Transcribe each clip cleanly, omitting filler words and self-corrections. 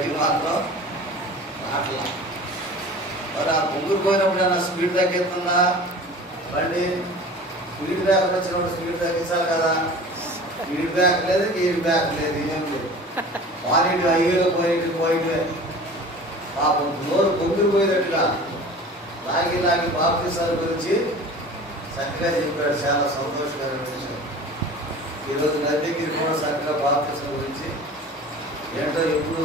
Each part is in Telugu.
మాత్రం రాట్లా మరి ఆ పొంగురు పోయినప్పుడు స్పీడ్ తగ్గిస్తుందా? బండి స్పీడ్ బ్రేకర్ వచ్చినప్పుడు స్పీడ్ తగ్గించాలి కదా. స్పీడ్ బ్రేక్ లేదు, గీర్ బ్రేక్ లేదు, ఏం లేదు. వానిటి హైవేలో పోయితే పాపం నోరు పొంగురు పోయినట్టుగా లాగి బాప్తిసాల గురించి చక్కగా చెప్పాడు. చాలా సంతోషకరమైన విషయం. ఈరోజు నదిగిరి కూడా చక్కగా బాప్తిసాల గురించి ఏంటో ఎప్పుడు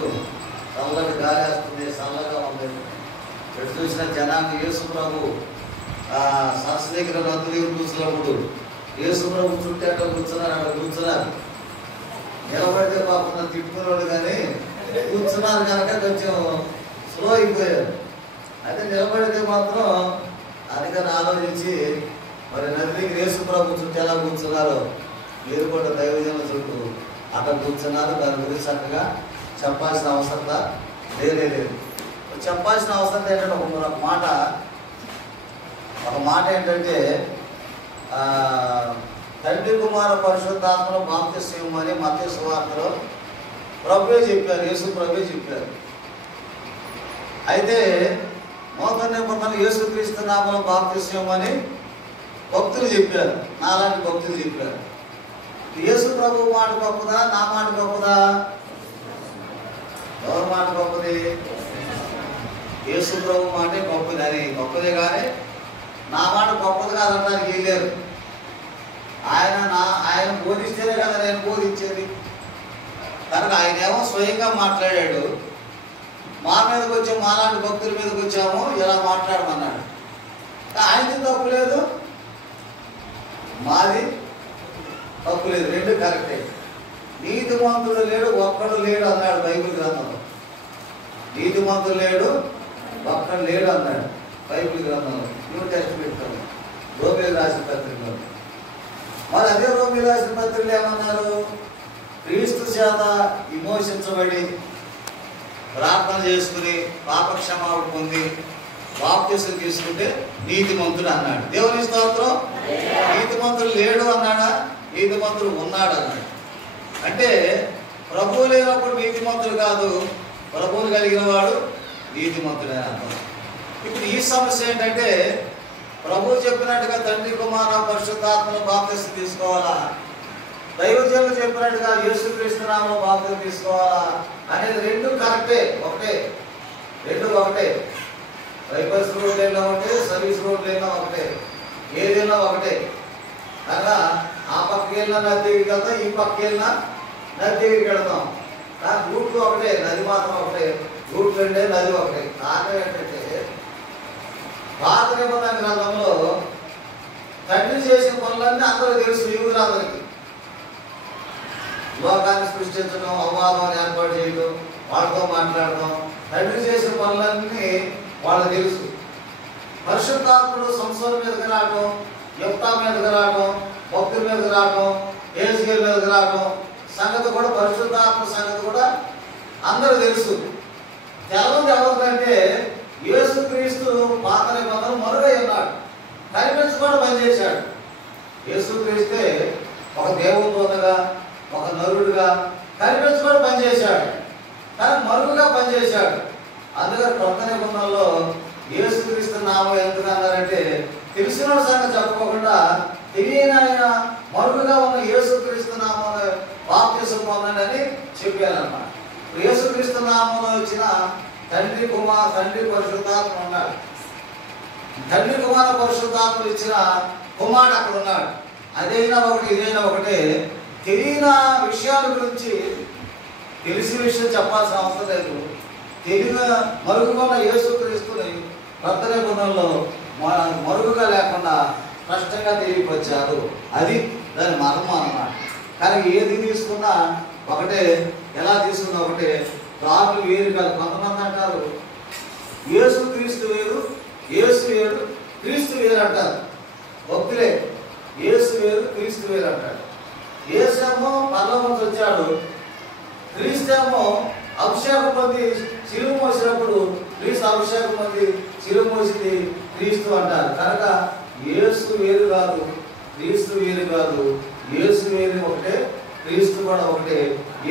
చల్లటి గాలి వేస్తుంది, చల్లగా ఉంది. ఎటు చూసిన జనాన్ని యేసు ప్రభు సరస్సు దగ్గర నది దగ్గర కూర్చున్నప్పుడు యేసు ప్రభు చుట్టూ అట్లా కూర్చున్నారు. నిలబడితే పాపం తిట్టుకున్నాడు, కానీ కూర్చున్నారు కనుక కొంచెం స్లో అయిపోయారు. అయితే నిలబడితే మాత్రం అందుకని ఆలోచించి మరి నది దగ్గర యేసు ప్రభు చుట్టూ ఎలా కూర్చున్నారో మీరు కూడా దైవజనుల చుట్టూ అక్కడ కూర్చున్నారు. దాని గురించి చక్కగా చెప్పాల్సిన అవసరం లేదు. చెప్పాల్సిన అవసరం ఏంటంటే ఒక మాట ఏంటంటే తండ్రి కుమార పరిశుద్ధాత్మలో బాప్తిస్మం అని మత్తయి సువార్తలో ప్రభువే చెప్పారు, యేసు ప్రభువే చెప్పారు. అయితే నూతన నిబంధనలు యేసుక్రీస్తు నామములో బాప్తిస్మం అని భక్తులు చెప్పారు, నాలాంటి భక్తులు చెప్పారు. యేసు ప్రభు మాట గొప్పదా, నా మాట గొప్పదా? ఎవరి మాట గొప్పది? యేసు ప్రభు మాటే గొప్పదే కానీ నా మాట గొప్పది కాదనడానికి వెళ్ళారు. ఆయన బోధిస్తేనే కదా నేను బోధించేది. కనుక ఆయన ఏమో స్వయంగా మాట్లాడాడు. మా మీదకి వచ్చాము, మాలాంటి భక్తుల మీదకి వచ్చాము, ఇలా మాట్లాడమన్నాడు. ఆయనది తప్పు లేదు, మాది తప్పు లేదు, రెండు కరెక్టే. నీతిమంతుడు లేడు, ఒక్కడు లేడు అన్నాడు బైబిల్ గ్రంథంలో. నీతిమంతుడు లేడు, ఒక్కడు లేడు అన్నాడు బైబిల్ గ్రంథంలో. న్యూ టెస్టమెంట్లో రోమీయులకు రాసిన పత్రికలో. మరి అదే రోమీయులకు రాసిన పత్రికలు ఏమన్నారు? క్రీస్తు చేత విమోచించబడి ప్రార్థన చేసుకుని పాపక్షమాపణ పొంది బాప్తిసం తీసుకుంటే నీతిమంతుడు అన్నాడు. దేవుని స్తోత్రం. నీతిమంతుడు లేడు అన్నాడా? నీతిమంతుడు ఉన్నాడు అన్నాడు. అంటే ప్రభువు లేనప్పుడు నీతిమంతుడు కాదు, ప్రభువుని కలిగిన వాడు నీతిమంతుడే అన్నాడు. ఇప్పుడు ఈ సమస్య ఏంటంటే ప్రభువు చెప్పినట్టుగా తండ్రి కుమార పరిశుద్ధాత్మలో బాప్తిసం తీసుకోవాలా, దైవజనులు చెప్పినట్టుగా యేసుక్రీస్తు నామములో బాప్తిసం తీసుకోవాలా అనేది రెండు కరెక్టే, రెండు ఒకటే. బైబల్స్ రోడ్ అయినా ఒకటే, సర్వీస్ రోడ్ అయినా ఒకటే, ఏదైనా ఒకటే. అనగా ఆ పక్కకి వెళ్ళినా నది దగ్గరికి వెళ్తాం, ఈ పక్కకి వెళ్ళినా నది దగ్గరికి వెళ్తాం. కానీ రూట్లు ఒకటే, నది మాత్రం ఒకటే. రూట్లు రెండే, నది ఒకటే. కారణం ఏంటంటే పాత నిబంధన గ్రంథంలో తండ్రి చేసిన పనులన్నీ అందరూ తెలుసు, యూదులందరికీ. లోకాన్ని సృష్టించడం, అపవాదాన్ని ఏర్పాటు చేయడం, వాళ్ళతో మాట్లాడటం, తండ్రి చేసిన పనులన్నీ వాళ్ళకి తెలుసు. పరిశుద్ధాత్ముడు సంసోను మీదకి రావడం, యుక్తా మీదకి రావడం, భక్తుల మీదకి రావడం, యేసుగేల్ మీదకి రావడం సంగతి కూడా, పరిశుద్ధాత్మ సంగతి కూడా అందరూ తెలుసు. తెలవది ఎవరికంటే యేసుక్రీస్తు పాత నిబంధన మరుగై ఉన్నాడు, కనిపించకుండా పనిచేశాడు. యేసుక్రీస్తే ఒక దేవదూతగా, ఒక నరుడుగా కనిపించకుండా పనిచేశాడు, కానీ మరుగుగా పనిచేశాడు. అందుకని కొత్త నిబంధనలో యేసుక్రీస్తు నామం ఎందుకు అన్నారంటే తెలిసిన సంగతి చెప్పకుండా తెలియని ఆయన మరుగుగా ఉన్న యేసుక్రీస్తు నామంలో బాప్తిసం పొందండి అని చెప్పారన్నమాట. యేసుక్రీస్తు నామంలో వచ్చిన తండ్రి పరిశుద్ధాత్మ ఉన్నాడు. తండ్రి కుమార పరిశుద్ధాత్మలు ఇచ్చిన కుమారుడు అక్కడ ఉన్నాడు. అదైనా ఒకటి, ఇదైనా ఒకటే. తెలియని విషయాల గురించి తెలిసిన విషయం చెప్పాల్సిన అవసరం లేదు. మరుగుగా ఉన్న యేసుక్రీస్తుని కొత్త నిబంధనలో మరుగుగా లేకుండా స్పష్టంగా తెలియపరిచారు. అది దాని మర్మం అన్నమాట. కానీ ఏది తీసుకున్నా ఒకటే, ఎలా తీసుకున్నా ఒకటే. రాజులు వేరు కాదు. కొంతమంది అంటారు యేసు క్రీస్తు వేరు, యేసు వేరు, క్రీస్తు వేరు అంటారు. భక్తులే యేసు వేరు, క్రీస్తు వేరు అంటారు. యేసేమో పరలోకం నుంచి వచ్చాడు, క్రీస్తేమో అభిషేకం పొంది శిలువ మోసినప్పుడు క్రీస్తు అభిషేకం పొంది శిలువ మోసింది క్రీస్తు అంటారు. కనుక యేసు వేరు కాదు, క్రీస్తు వేరు కాదు. యేసు వేరు ఒకటే, క్రీస్తు కూడా ఒకటే.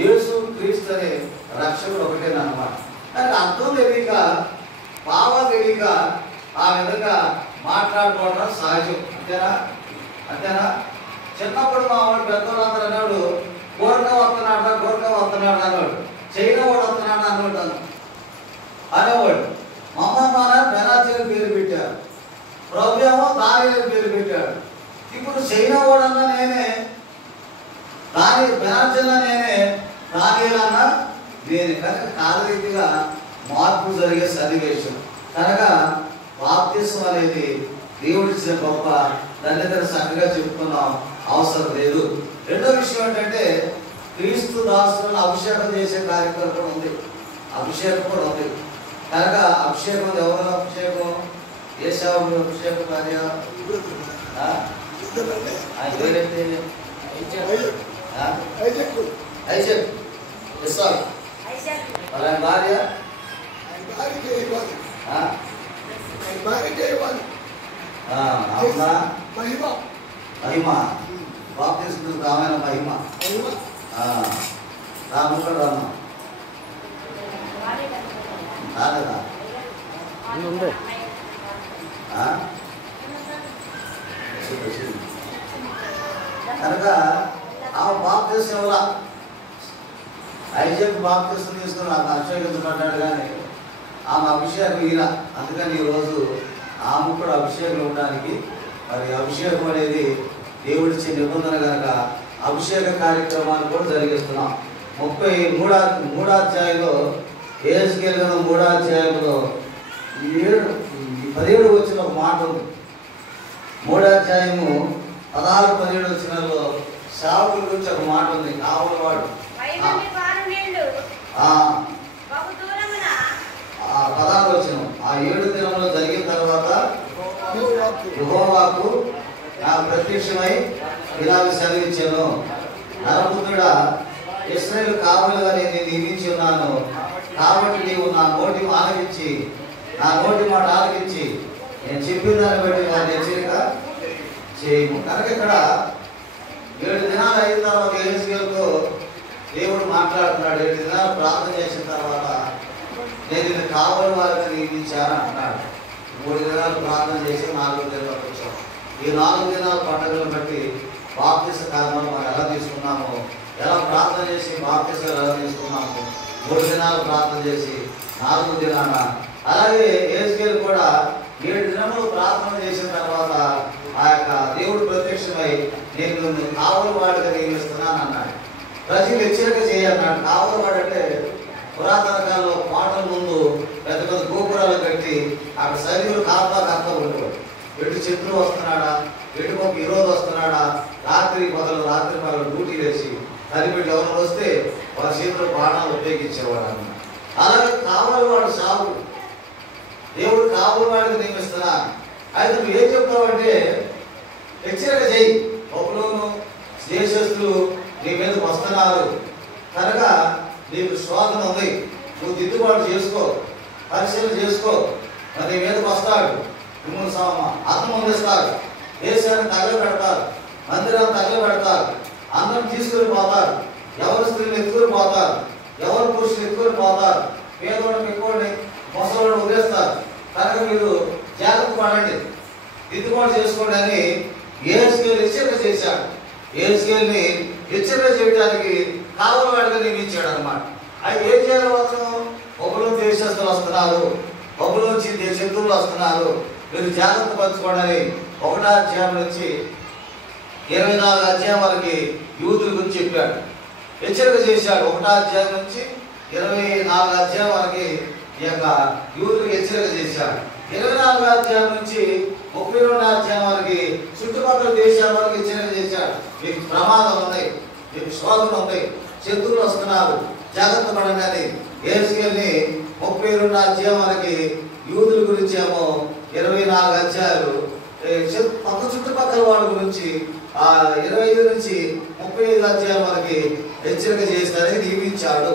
యేసు క్రీస్తు అనే రక్షకుడు ఒకటేనమాట. కానీ అర్థం తెలియక భావం తెలియక ఆ విధంగా మాట్లాడుకోవడం సహజం. అంతేనా? చిన్నప్పుడు మా వాడు పెద్దవాళ్ళందరూ అన్నాడు గోరక వస్తున్నాడు అన్నాడు, చైనా వాడు వస్తున్నాడు అన్నాడు అనేవాడు. మమ్మల్ని బెనార్జీ పేరు పెట్టారు, ప్రభు ఏమో దాని పేరు పెట్టాడు. ఇప్పుడు చైనా వాడన్నా నేనే, బెనార్జీనా నేనే, దానిలన్నా నేను. కనుక కాలరీతిగా మార్పు జరిగే సన్నివేశం. కనుక బాప్తిసం అనేది దేవుడిచ్చిన గొప్ప, దాని దగ్గర చక్కగా చెప్పుకున్నాం, అవసరం లేదు. రెండో విషయం ఏంటంటే క్రీస్తు దాసులను అభిషేకం చేసే కార్యక్రమం కూడా ఉంది, అభిషేకం కూడా ఉంది. కనుక అభిషేకం ఎవరు అభిషేకం? ఏశావు అభిషేకం కార్య భార్య మహిమ బాప్తిస్మకు కామైన మహిమ రాముడు రామ రాలేదా? కనుక ఆమె బాప్తిస్మం వల్ల ఐజాక్ బాప్తిస్మం తీసుకుని నాకు అభిషేకించబడ్డాడు, కానీ ఆమె అభిషేకం ఇలా. అందుకని ఈరోజు ఆమె కూడా అభిషేకం ఇవ్వడానికి, మరి అభిషేకం అనేది దేవుడిచ్చే నిబంధన కనుక అభిషేక కార్యక్రమాలు కూడా జరిగిస్తున్నాం. 33వ అధ్యాయంలో యెహెజ్కేలు 3వ అధ్యాయంలో 17 వచ్చిన ఒక మాట ఉంది. 3వ అధ్యాయము 16-17 వచ్చినలో సేవకుల గురించి ఒక మాట ఉంది. కావలవాడు 16 వచ్చిన ఆ 7 దినంలో జరిగిన తర్వాత యెహోవాకు నాకు ప్రత్యక్షమై ఇలాగ సెలవిచ్చాను, నరపుత్రుడా, ఇశ్రాయేలు కావలిగా నేను నియమించి ఉన్నాను, కాబట్టి నీవు నా నోటి మాట ఆలకించి నేను చెప్పిన దాన్ని బట్టి వారిని హెచ్చరిక చేయము. కనుక ఇక్కడ 7 దినాలు అయిన తర్వాత యెహెజ్కేలుతో దేవుడు మాట్లాడుతున్నాడు. 7 దినాలు ప్రార్థన చేసిన తర్వాత నేను ఇది కావలి వారిగా నియమించాను అంటున్నాడు. 3 దినాలు ప్రార్థన చేసి 4వ దినాలకు వచ్చాం. ఈ 4 దినాల పండుగలను బట్టి బాప్తిస కార్యక్రమం మనం ఎలా తీసుకున్నామో, ఎలా ప్రార్థన చేసి బాప్తిసం ఎలా తీసుకున్నాము, 3 దినాలు ప్రార్థన చేసి 4వ దినాన. అలాగే యెహెజ్కేలు కూడా 7 దినములు ప్రార్థన చేసిన తర్వాత ఆ యొక్క దేవుడు ప్రత్యక్షమై నేను నిన్ను కావలి వాడిగా నియమిస్తున్నాను అన్నాడు. ప్రజలు హెచ్చరిక చేయన్నాడు. కావలి వాడు అంటే పురాతన కాలంలో కోటల ముందు పెద్ద పెద్ద గోపురాలు కట్టి అక్కడ సైనికులు కాపలా ఉండేవాడు. ఎటు శత్రువు వస్తున్నాడా, ఎటు ఒక విరోధి వస్తున్నాడా, రాత్రి పగలు డ్యూటీ వేసి కనిపెట్టి ఎవరు వస్తే వారి చేతిలో బాణాలు ఉపయోగించేవాడు అన్నమాట. అలాగే కావలి వాడు సాగు, దేవుడు కావలి వాడికి నియమిస్తున్నా. అయితే నువ్వు ఏం చెప్తావంటే హెచ్చరిక చేయి, ఒకలోను దేశస్తులు నీ మీదకి వస్తున్నారు కనుక నీకు శోధన ఉంది, నువ్వు దిద్దుబాటు చేసుకో, పరిశీలన చేసుకో. మరి నీ మీదకి వస్తాడు, మిమ్మల్ని అర్థం అందిస్తారు, దేశాన్ని తగలబెడతారు, మందిరాన్ని తగలబెడతారు, అందరం తీసుకుని పోతారు, ఎవరు స్త్రీలు ఎత్తుకుని పోతారు, ఎవరు పురుషులు ఎత్తుకుని పోతారు, పేదోడిని ఎక్కువని ముసలోడిని వదిలేస్తారు. కనుక మీరు జాగ్రత్త పడండి, దిద్దుబాటు చేసుకోండి అని యెహెజ్కేలు హెచ్చరిక చేశాడు. యెహెజ్కేలుని హెచ్చరిక చేయడానికి కావలి వాడిగా నియమించాడు అన్నమాట. అయితే ఏం చేయాలి? ఒకరు దేశస్తులు వస్తున్నారు, ఒకరోజు శత్రువులు వస్తున్నారు, మీరు జాగ్రత్త పరచుకోండి. 1వ అధ్యాయం నుంచి 24 అధ్యాయం వరకు యూదుల గురించి చెప్పాడు, హెచ్చరిక చేశాడు. 1వ అధ్యాయం నుంచి 24 అధ్యాయం వరకు ఈ యొక్క యూదులకు హెచ్చరిక చేశాడు. 24వ అధ్యాయం నుంచి 32వ అధ్యాయం వరకు చుట్టుపక్కల దేశాల వరకు హెచ్చరిక చేశాడు. మీకు ప్రమాదం ఉంది, మీకు శోధన ఉంది, శత్రువులు వస్తున్నారు, జాగ్రత్త పడండి అని. యెహెజ్కేలుని 32వ అధ్యాయం వరకు యూదుల గురించి ఏమో 24 అధ్యాయాలు, పక్క చుట్టుపక్కల వాళ్ళ గురించి 25 నుంచి 35 అధ్యాయం వరకు హెచ్చరిక చేస్తారని నియమించాడు.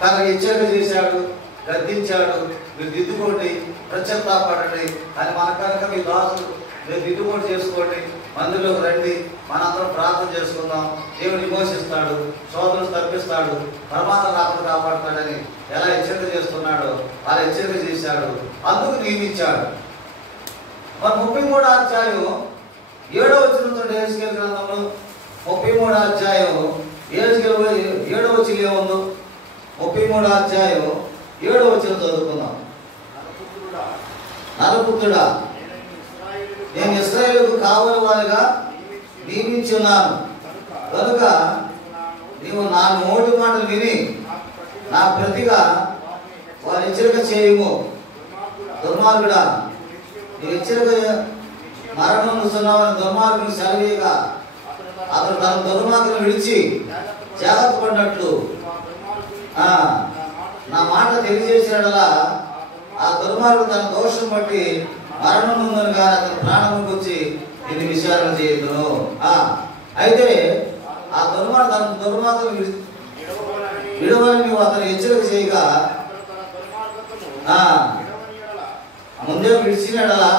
కనుక హెచ్చరిక చేశాడు, గద్దించాడు, మీరు దిద్దుకోండి, ప్రత్యక్షపడండి అని. మన కనుక మీ దాసులు మీరు దిద్దుబాటు చేసుకోండి, మందిలోకి రండి, మనందరం ప్రార్థన చేసుకుందాం, దేవుడు విమోచిస్తాడు, శోధనలు తప్పిస్తాడు, ప్రమాదం రాకుండా కాపాడుతాడని ఎలా హెచ్చరిక చేస్తున్నాడో అలా హెచ్చరిక చేశాడు, అందుకు నియమించాడు. మరి 33వ అధ్యాయం 7వ వచనంతో యెహెజ్కేలు గ్రంథంలో 33వ అధ్యాయం 7వ వచనం ఏముందో 33వ అధ్యాయం 7వ వచనం చదువుకుందాం. నరపుత్రుడా, నేను ఇశ్రాయేలుకు కావలి వారిగా నియమించి ఉన్నాను కనుక నీవు నా నోటి మాటలు విని నా ప్రతిగా వారి హెచ్చరిక చేయము. దుర్మార్గుడా, నీ హెచ్చరిక మరణం చూస్తున్నావని దుర్మార్గుని సెలవీయగా అతను తన దుర్మార్గుని విడిచి జాగ్రత్త పడినట్లు నా మాట తెలియజేసినలా ఆ దుర్మార్గుడు తన దోషం బట్టి మరణం ఉందని కానీ అతను ప్రాణం గురించి ఇది విచారణ చేయదును. అయితే ఆ దుర్మార్గుడు తన దుర్మార్గుని విడవని నువ్వు అతను హెచ్చరిక చేయగా ముందే విడిచినడలా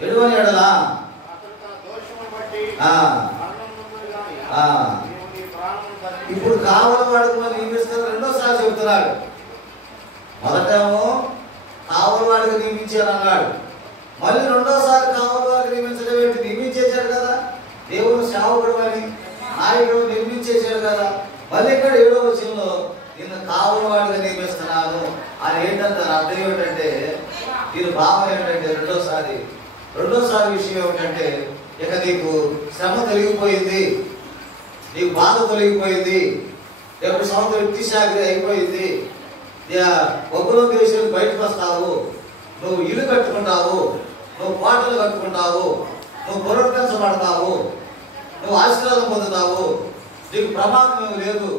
విడవని ఎడలా ఇప్పుడు కావలి వాడికి మరి నియమిస్తారు రెండోసారి చెబుతున్నాడు. మొదటేమో కావలి వాడికి నియమించారు అన్నాడు, మళ్ళీ రెండోసారి కావలి వాడికి నియమించడం ఏంటి? నియమించేశాడు కదా, దేవుడు సేవకుడు అని నాయకుడు నిర్మించేశాడు కదా. మళ్ళీ ఇక్కడ 7వ వచనంలో నిన్ను కావలి వాడిగా నియమిస్తున్నాను అని ఏంటంటే అర్థం ఏమిటంటే, దీని భావం ఏమిటంటే రెండోసారి విషయం ఏమిటంటే, ఇక నీకు శ్రమ తొలగిపోయింది, నీకు బాధ తొలగిపోయింది, రేపు సంవత్సరం వ్యక్తిశాఖరి అయిపోయింది, ఒక్కరో దేశం బయటకు వస్తావు, నువ్వు ఇల్లు కట్టుకుంటావు, నువ్వు కోటలు కట్టుకుంటావు, నువ్వు పునరుద్ధరించబడతావు, నువ్వు ఆశీర్వాదం పొందుతావు, నీకు ప్రమాదం ఏమి లేదు,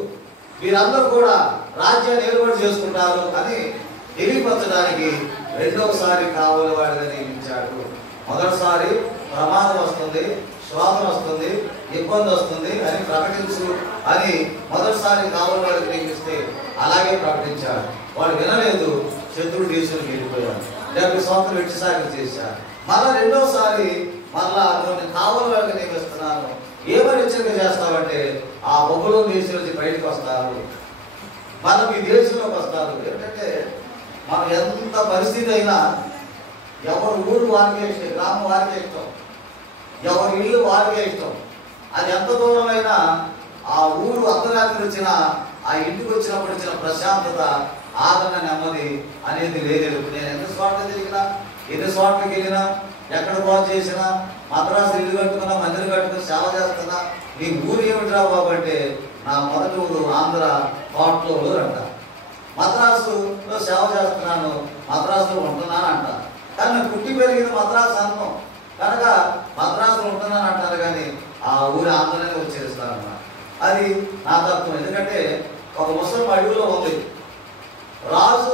మీరందరూ కూడా రాజ్యాన్ని ఏర్పాటు చేసుకుంటారు అని తెలియపరచడానికి రెండవసారి కావలి వాడిగా నియమించాడు. మొదటిసారి ప్రమాదం వస్తుంది, శోధన వస్తుంది, ఇబ్బంది వస్తుంది అని ప్రకటించు అని మొదటిసారి కావలి వాడికి నియమిస్తే అలాగే ప్రకటించాడు. వాడు వినలేదు, శత్రుడు దేశానికి వెళ్ళిపోయాడు, 70 సంవత్సరాలు వ్యక్తిశాఖలు చేశాడు. మళ్ళా రెండోసారి మళ్ళా నేను కావలి వాడికి నియమిస్తున్నాను, ఏమని హెచ్చరిక చేస్తావంటే ఆ బొబ్బలో దేశం నుంచి బయటకు వస్తారు, మనం ఈ దేశంలోకి వస్తారు. ఏంటంటే మనం ఎంత పరిస్థితి అయినా ఎవరు ఊరు వారికే ఇష్టం, గ్రామం వారికే ఇష్టం, ఎవరి ఇల్లు వారికే ఇష్టం. అది ఎంత దూరమైనా ఆ ఊరు అర్ధరాత్రి వచ్చిన ఆ ఇంటికి వచ్చినప్పుడు వచ్చిన ప్రశాంతత, ఆదరణ, నెమ్మది అనేది లేదు. నేను ఎంత చోట్ల తిరిగినా, ఎన్ని చోట్లకి వెళ్ళినా, ఎక్కడ బాగు చేసినా, మద్రాసు ఇల్లు కట్టుకున్నా, మందిరం కట్టుకుని సేవ చేస్తున్నా, నీ ఊరు ఏమిటిరా బాబు అంటే నా మొదటి ఊరు ఆంధ్ర కోట్లూరు అంట. మద్రాసులో సేవ చేస్తున్నాను, మద్రాసులో ఉంటున్నాను అంట. కానీ నేను పుట్టి పెరిగింది మద్రాసు అన్నం కనుక మద్రాసులో ఉంటున్నాను అంటారు, కానీ ఆ ఊరి ఆంధ్రనే వచ్చేస్తారన్నమాట. అది నా తత్వం. ఎందుకంటే ఒక ముసలి అడవిలో ఉంది, రాజు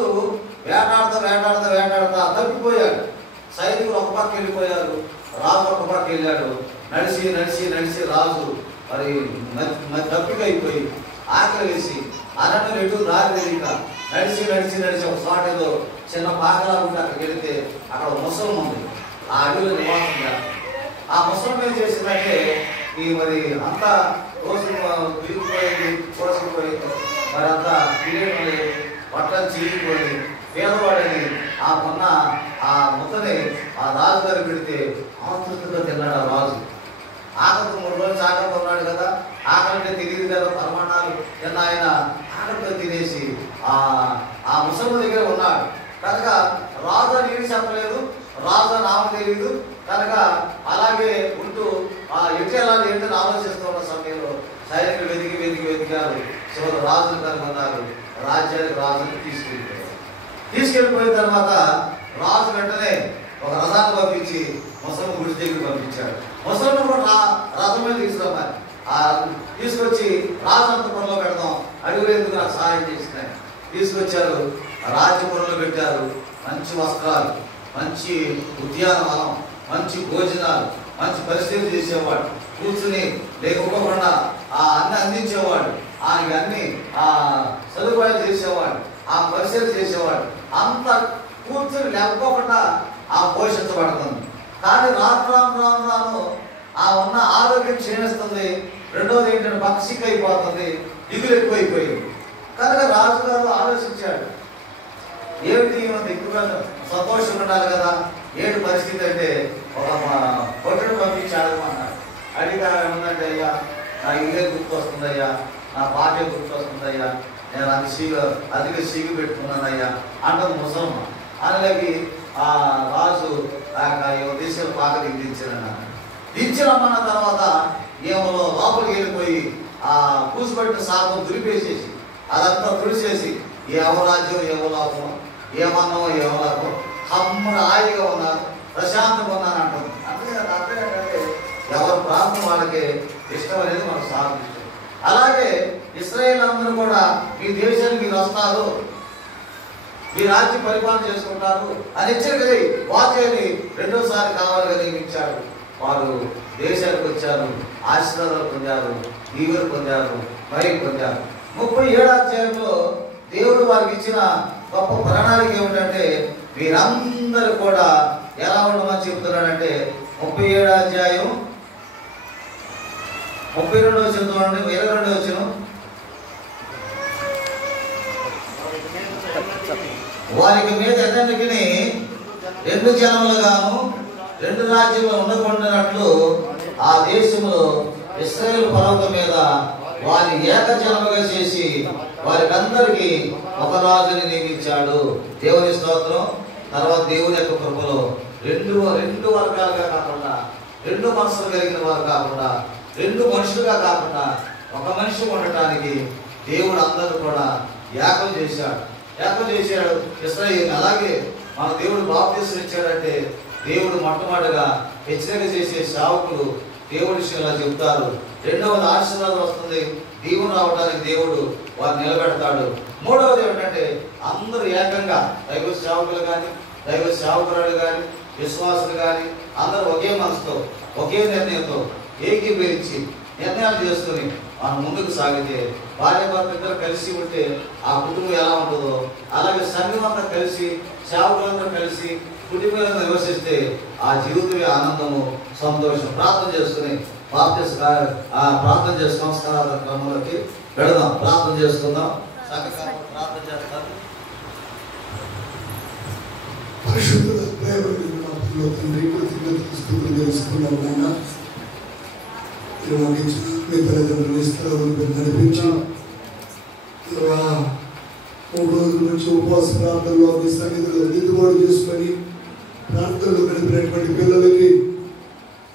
వేటాడుతా తప్పిపోయాడు, సైనికులు ఒక పక్క వెళ్ళిపోయారు, రాజు ఒక పక్క వెళ్ళాడు. నడిచి రాజు మరి తప్పిక అయిపోయి ఆకలి వేసి అరణ్యం ఎటు దారి తెలియక నడిచి ఒక చోటలో చిన్న పాకలా ఉంటే అక్కడికి వెళితే అక్కడ ముసలం ఉంది, ఆ అడవిలో నివాసం చేస్తారు. ఆ ముసలం ఏం చేసిందంటే ఈ మరి అంతా కోసుకుపోయింది, మరి అంతా పిల్లలు బట్టలు చీలిపోయి పేదవాడని ఆ మొన్న ఆ ముద్దని ఆ రాజు గారు పెడితే ఆతృతగా తిన్నాడు ఆ రాజు. ఆకలితో 3 రోజులు ఆకలితో ఉన్నాడు కదా, ఆకలితో తెలియదు కదా, పరిమాణాలు తిన్న ఆయన ఆకలితో తినేసి ఆ ముసలి దగ్గర ఉన్నాడు కనుక రాజు అని ఏమి చెప్పలేదు, రాజు అని ఆమె తెలియదు కనుక అలాగే ఉంటూ ఎటు వెళ్ళాలి ఏంటని ఆలోచిస్తున్న సమయంలో సైనికులు వెతికారు. చివరి రాజును కనుగొన్నారు, రాజ్యానికి రాజుని తీసుకెళ్ళిపోయిన తర్వాత రాజు వెంటనే ఒక రథాన్ని పంపించి ముసలి గుడి దగ్గర పంపించాడు. ముసలిని కూడా రథం మీద తీసుకొచ్చి రాజంతపురంలో పెడదాం, అడుగులు ఎందుకు నాకు సహాయం చేసినాయి. తీసుకొచ్చారు, రాజపురంలో పెట్టారు. మంచి వస్త్రాలు, మంచి ఉద్యానవనం, మంచి భోజనాలు, మంచి పరిస్థితి చేసేవాడు, కూర్చుని లేకపోకుండా అన్ని అందించేవాడు, ఆయనకి అన్ని సదుపాయాలు చేసేవాడు, ఆ పరిస్థితి చేసేవాడు. అంత కూర్చుని లేకపోకుండా పోషించబడుతుంది. కానీ రాను ఆ ఉన్న ఆరోగ్యం క్షీణిస్తుంది. రెండోది ఏంటంటే పక్షిక్ అయిపోతుంది, దిగులు ఎక్కువైపోయింది. కనుక రాజుగారు ఆలోచించాడు, ఏమిటి ఎక్కువగా సంతోషంగా ఉండాలి కదా, ఏంటి పరిస్థితి అంటే ఒక పొట్టను పంపించాడు అన్నాడు. అడిగా ఏమన్నంటే, అయ్యా నా ఇల్లే గుర్తొస్తుందయ్యా, నా పాటే గుర్తొస్తుందయ్యా, నేను అధిక సిగ్గు పెట్టుకున్నానయ్యా అంటది ముసలమ్మ. అలాగే ఆ రాజు దేశంలో పాక దించాడన్నాడు. దించిరమ్మన్న తర్వాత ఏమో లోపలికి వెళ్ళిపోయి ఆ పూసిపెట్టిన సాపం దులిపేసేసి అదంతా తుడిచేసి ఏమో రాజ్యం ఏమో లోపం, ఏమన్నామో ఏమో లోపం, కమ్ముడు హాయిగా ఉన్నాను, ప్రశాంతంగా ఉన్నాను అంటుంది. అంతే ఎవరి ప్రాంతం వాళ్ళకి ఇష్టం అనేది మనకు సాధించారు. అలాగే ఇశ్రాయేల్ అందరూ కూడా మీ దేశానికి మీరు వస్తారు, మీ రాజ్యం పరిపాలన చేసుకుంటారు అని ఇచ్చారు కదా. వాక్యాన్ని రెండోసారి కావాలిగా నియమించాడు. వారు దేశానికి వచ్చారు, ఆశీర్వాదాలు పొందారు, దీవెలు పొందారు, మరి పొందారు. 37వ అధ్యాయంలో దేవుడు వారికి ఇచ్చిన గొప్ప ప్రణాళిక ఏమిటంటే వీరందరూ కూడా ఎలా ఉండమని చెబుతున్నాడంటే 37వ అధ్యాయం 32వ వచనం చూడండి, 22వ వచనం. వారికి మీద ఎన్నిటికి 2 జనములుగాను 2 రాజ్యములు ఉండకుండానట్లు ఆ దేశంలో ఇశ్రాయేలు పర్వతం మీద వారి ఏకజనముగా చేసి వారికి అందరికీ ఒక రాజుని నియమించాడు. దేవుని స్తోత్రం. తర్వాత దేవుని యొక్క కృపలో రెండు వర్గాలుగా కాకుండా, 2 మనసులు కలిగిన వారు కాకుండా, 2 మనుషులుగా కాకుండా ఒక మనిషి ఉండటానికి దేవుడు అందరూ కూడా ఏకం చేశాడు. ఇశ్రాయేలు. అలాగే మన దేవుడు బాప్తిసం ఇచ్చాడంటే దేవుడు మొట్టమొదటిగా హెచ్చరిక చేసే సేవకులు దేవుడి విషయంలో చెప్తారు. రెండవది ఆశీర్వాదం వస్తుంది, దీవుని రావడానికి దేవుడు వారిని నిలబెడతాడు. మూడవది ఏమిటంటే అందరూ ఏకంగా దైవ సేవకులు కానీ, దైవ సేవకురాలు కానీ, విశ్వాసులు కానీ అందరూ ఒకే మనసుతో, ఒకే నిర్ణయంతో ఏకీభవించి నిర్ణయాలు చేసుకుని మనం ముందుకు సాగితే, భార్య భర్త ఇద్దరు కలిసి ఉంటే ఆ కుటుంబం ఎలా ఉంటుందో అలాగే సంఘం అంతా కలిసి, సేవకులందరూ కలిసి కుటుంబంలో నివసిస్తే ఆ జీవితమే ఆనందము, సంతోషం. ప్రార్థన చేసుకుని ప్రార్థన చేసి సంస్కారాల క్రమంలోకి వెళదాం. ప్రార్థన చేసుకుందాం. ప్రార్థన చేస్తాం. పరిశుద్ధుల ప్రేమలో తండ్రి కృతజ్ఞతలు తెలుసుకున్నాం. మీ తల్లిదండ్రులు స్థలంలో నడిపించి 3 రోజుల నుంచి ఉపవాస ప్రార్థనలో మీ సన్నిధిలో దిద్దుబాటు చేసుకొని ప్రార్థనలు గడిపినటువంటి పిల్లలకి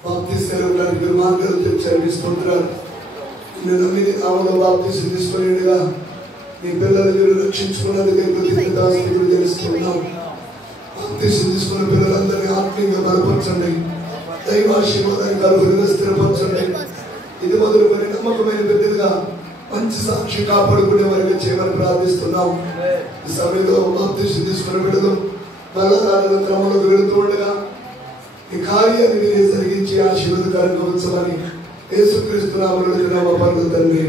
బాప్తీసాలు ఇవ్వడానికి మార్గాలు తెచ్చారు. స్తోత్రాలు. నేను నమ్మిన నామములో బాప్తీసం తీసుకునేగా మీ పిల్లలు మీరు రక్షించుకున్నందుకే కృతజ్ఞతాస్తుతులు తెలుసుకున్నాం. బాప్తీసం తీసుకున్న పిల్లలందరినీ ఆత్మీయంగా బలపరచండి, దైవాశీర్వాదాన్ని కలుగులుగా స్థిరపరచండి. ఇది మొదలుకొని నమ్మకమైన బిడ్డలుగా మంచి సాక్షి కాపాడుకునే వారికి చేయమని ప్రార్థిస్తున్నాం. ఈ సమయంలో బాప్తీసం తీసుకున్న బిడ్డలు బలరాజుల క్రమంలోకి వెళుతూ ఉండగా ఈ కార్యాన్ని మీరే జరిగించి ఆశీర్వాదకరంగా ఉంచమని యేసుక్రీస్తు నామములో పరమ తండ్రి.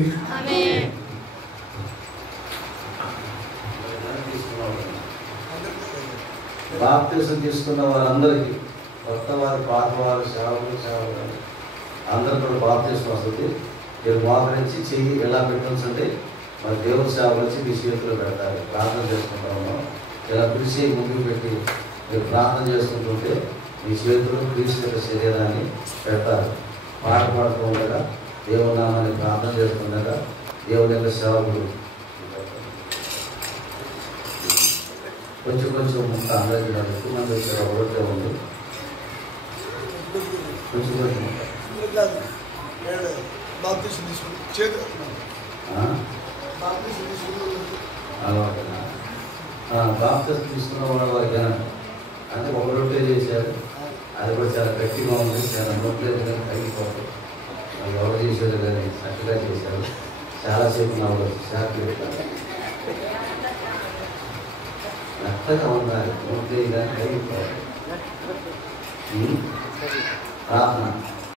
బాప్తీసం తీసుకున్న వారందరికీ, కొత్త వారు, పాత వారు, సేవకులు అందరూ కూడా బాప్తీసం వస్తుంది. మీరు మోకరించి చెయ్యి ఎలా పెట్టించండి, మరి దేవుని సేవలు వచ్చి మీ చేతులు పెడతారు. ప్రార్థన చేసుకుంటాము. ఇలా పిలిచి ముందుకు పెట్టి మీరు ప్రార్థన చేసుకుంటుంటే మీ చేతులు క్రీస్తు యొక్క శరీరాన్ని పెడతారు. పాట పాడుతూ ఉండగా, దేవుని నామాన్ని ప్రార్థన చేస్తుండగా దేవుని యొక్క సేవకులు కొంచెం ముందు అందరికీ ఎక్కువ మంది వచ్చారు. ఒకటే ఉంది, కొంచెం బాప్తిసం తీసుకున్న వాళ్ళ వారికి అంటే ఒక రొట్టె చేశారు. అది కూడా చాలా గట్టిగా ఉంది, చాలా నొప్పలేదు కానీ తగ్గిపోతుంది. వాళ్ళు ఎవరు చేశారు కానీ చక్కగా చేశారు. చాలాసేపు నాకు శాఖలు మెత్తగా ఉండాలి, నొప్పలేదు కానీ తగ్గిపోవాలి. ప్రార్థన